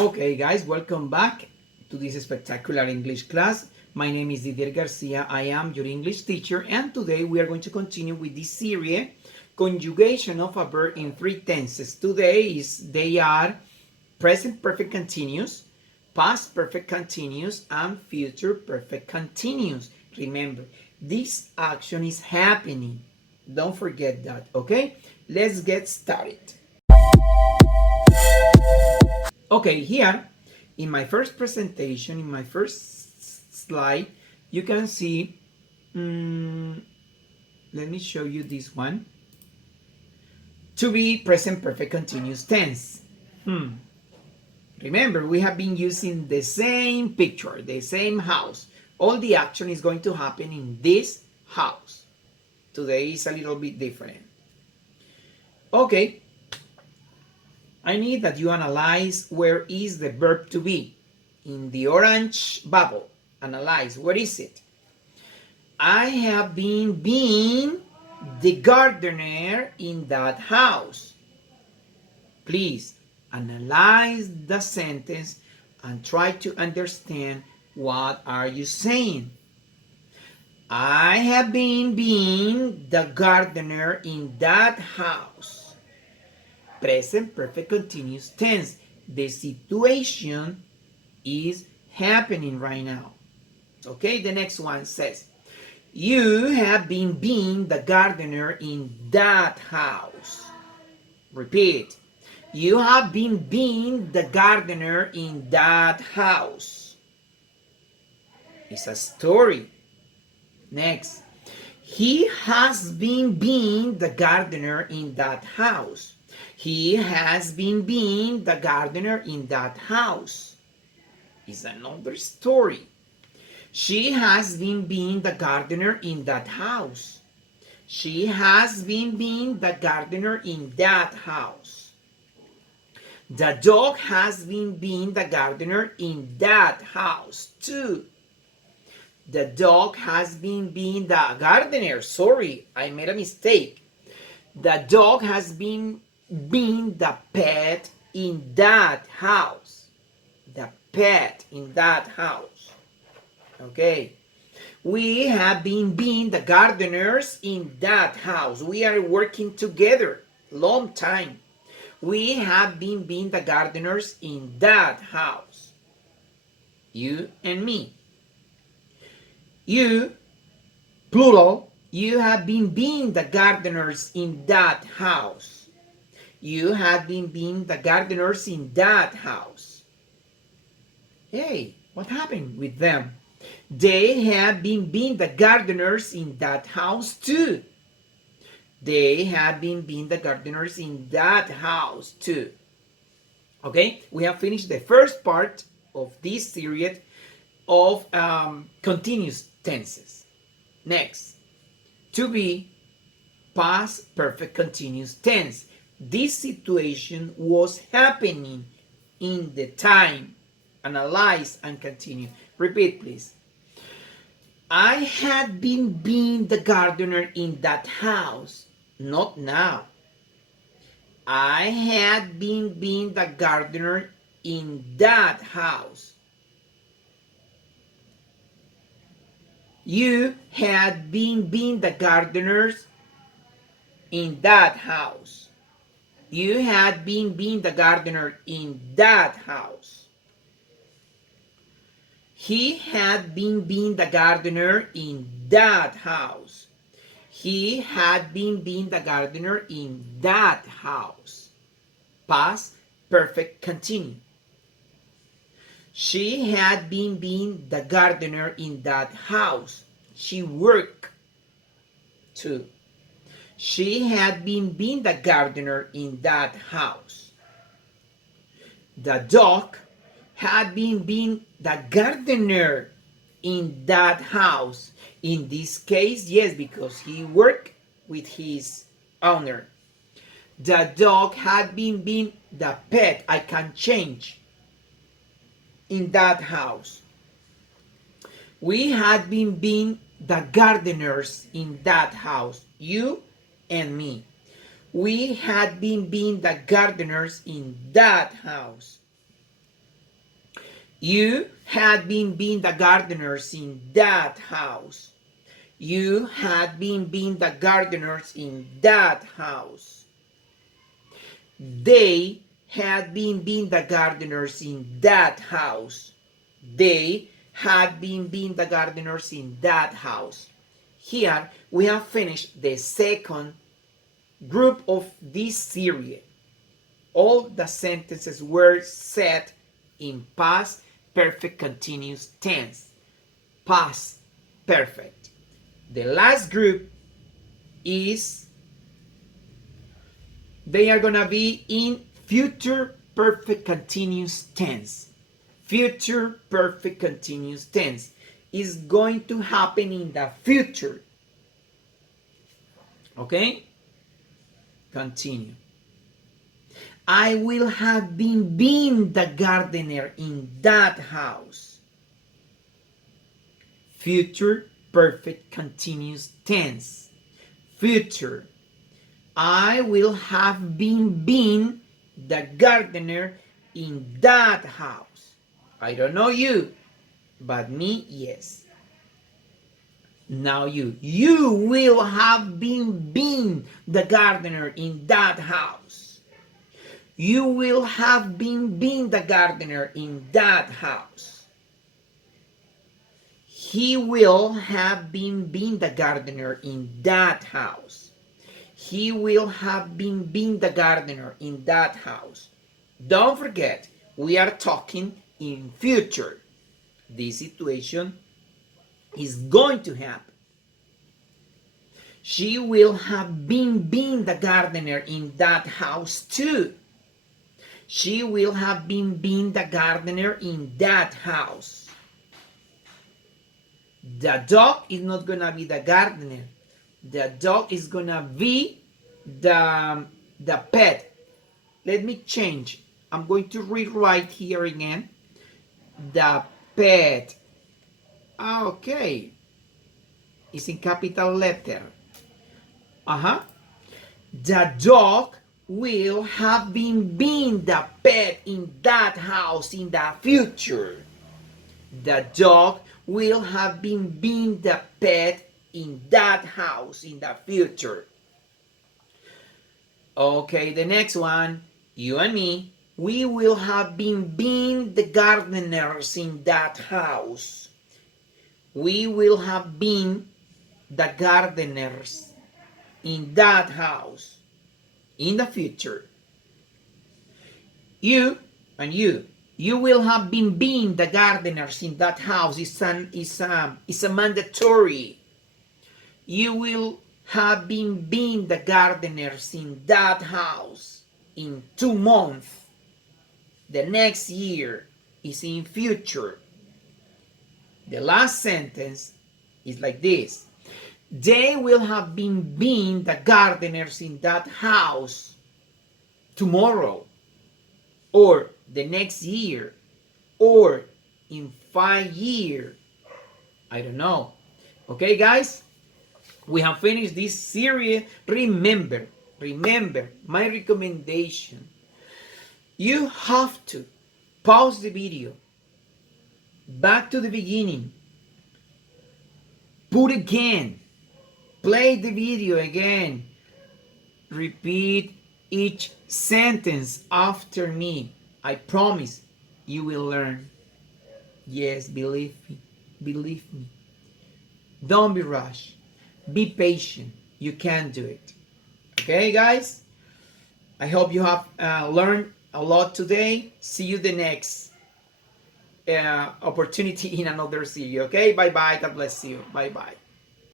Okay, guys, welcome back to this spectacular English class. My name is Didier Garcia. I am your English teacher, and today we are going to continue with this series, conjugation of a verb in three tenses. They are present perfect continuous, past perfect continuous, and future perfect continuous. Remember, this action is happening. Don't forget that, okay? Let's get started. Okay, here in my first presentation, in my first slide, you can see, let me show you this one. To be present perfect continuous tense. Remember, we have been using the same picture, the same house. All the action is going to happen in this house. Today is a little bit different. Okay, I need that you analyze where is the verb to be. In the orange bubble, analyze where is it. I have been being the gardener in that house. Please analyze the sentence and try to understand what are you saying. I have been being the gardener in that house. Present perfect continuous tense. The situation is happening right now. Okay, the next one says, you have been being the gardener in that house. Repeat. You have been being the gardener in that house. It's a story. Next. He has been being the gardener in that house. He has been being the gardener in that house. It's another story. She has been being the gardener in that house. She has been being the gardener in that house. The dog has been being the gardener in that house too. The dog has been being the gardener. Sorry, I made a mistake. The dog has been being the pet in that house. The pet in that house. Okay. We have been being the gardeners in that house. We are working together long time. We have been being the gardeners in that house. You and me. You, plural, you have been being the gardeners in that house. You have been being the gardeners in that house. Hey, what happened with them? They have been being the gardeners in that house too. They have been being the gardeners in that house too. Okay, we have finished the first part of this series of continuous tenses. Next, to be past perfect continuous tense. This situation was happening in the time. Analyze and continue. Repeat, please. I had been being the gardener in that house. Not now. I had been being the gardener in that house. You had been being the gardeners in that house. You had been being the gardener in that house. He had been being the gardener in that house. He had been being the gardener in that house. Past perfect continue. She had been being the gardener in that house. She worked too. She had been being the gardener in that house. The dog had been being the gardener in that house. In this case, yes, because he worked with his owner. The dog had been being the pet. I can change in that house. We had been being the gardeners in that house. You and me. We had been being the gardeners in that house. You had been being the gardeners in that house. You had been being the gardeners in that house. They had been being the gardeners in that house. They had been being the gardeners in that house. Here we have finished the second group of this series. All the sentences were said in past perfect continuous tense. Past perfect. The last group is, they are gonna be in future perfect continuous tense. Future perfect continuous tense is going to happen in the future. Okay? Continue. I will have been being the gardener in that house. Future perfect continuous tense. Future. I will have been being the gardener in that house. I don't know you, but me, yes. Now you. You will have been being the gardener in that house. You will have been being the gardener in that house. He will have been being the gardener in that house. He will have been being the gardener in that house. Don't forget, we are talking in future. This situation is going to happen. She will have been being the gardener in that house too. She will have been being the gardener in that house. The dog is not gonna be the gardener. The dog is gonna be the pet. Let me change. I'm going to rewrite here again. The pet. Okay. It's in capital letter. The dog will have been being the pet in that house in the future. The dog will have been being the pet in that house in the future. Okay, the next one, you and me, we will have been being the gardeners in that house. We will have been the gardeners in that house in the future. You and you will have been being the gardeners in that house. It's a mandatory. You will have been being the gardeners in that house in 2 months. The next year is in future. The last sentence is like this. They will have been being the gardeners in that house tomorrow, or the next year, or in 5 years. I don't know. Okay, guys? We have finished this series. Remember, my recommendation. You have to pause the video, back to the beginning, put again, play the video again, repeat each sentence after me. I promise you will learn. Yes, believe me. Don't be rushed. Be patient. You can do it. Okay, guys? I hope you have learned a lot today. See you the next opportunity in another series. Okay? Bye-bye. God bless you. Bye-bye.